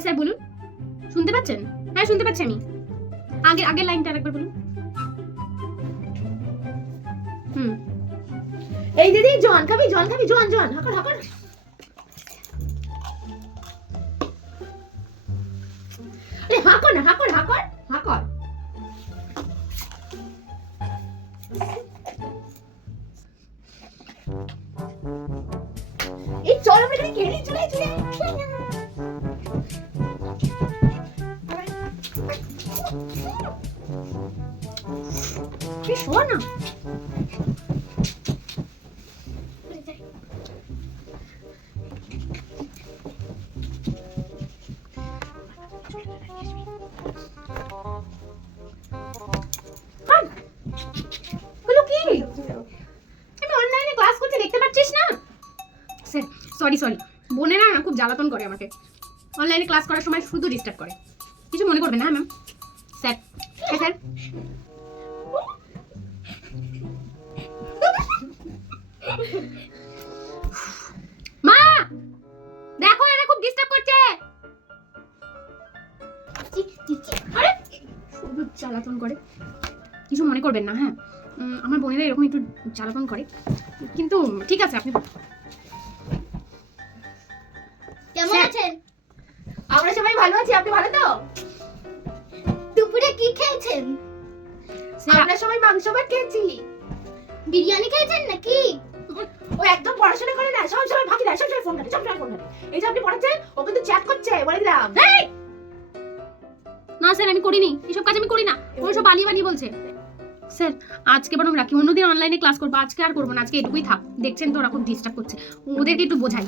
হ্যাঁ স্যার বলুন, শুনতে পাচ্ছেন? হ্যাঁ শুনতে পাচ্ছি আমি। আগের লাইনটা আরেকবার বলুন। এই দিদি জন খাবি, জন হাকর হাকর। আরে হাকর না, হাকর হাকর হাকর। এই চল আমরা এখানে খেলি, চলে কি শোন না। আমি অনলাইনে ক্লাস করতে দেখতে পাচ্ছিস না? স্যার সরি বোনেরা না খুব জ্বালাতন করে আমাকে, অনলাইনে ক্লাস করার সময় শুধু ডিস্টার্ব করে, কিছু মনে করবেন না ম্যাম। স্যার হ্যাঁ স্যার। মা দেখো এরা খুব ডিস্টার্ব করছে। আরে শুধু জ্বালাতন করে, কিছু মনে করবেন না হ্যাঁ। আমার বোনেরা এরকম একটু জ্বালাতন করে, কিন্তু ঠিক আছে। আপনি কেমন আছেন? আমরা সবাই ভালো আছি, আপনি ভালো তো? দুপুরে কি খেয়েছেন? আমরা সবাই মাংস ভাত খেয়েছি। বিরিয়ানি খেয়েছেন নাকি? ও একদম পড়াশোনা করে না, সব সময় ফাঁকি দেয়, সব সময় ফোন ঘাটে, সব সময় ফোন ঘাটে। এই যে আপনি পড়াচ্ছেন, ও কিন্তু চ্যাট করছে, বলে দিলাম। না স্যার আমি করিনি, এসব কাজ আমি করি না, ও সব বালিয়ে বলছে। স্যার আজকে বরং রাখি, অন্যদিন অনলাইনে ক্লাস করবো, আজকে আর করবো না, আজকে এটুকুই থাক। দেখছেন তো ওরা খুব ডিস্টার্ব করছে, ওদেরকে একটু বোঝাই।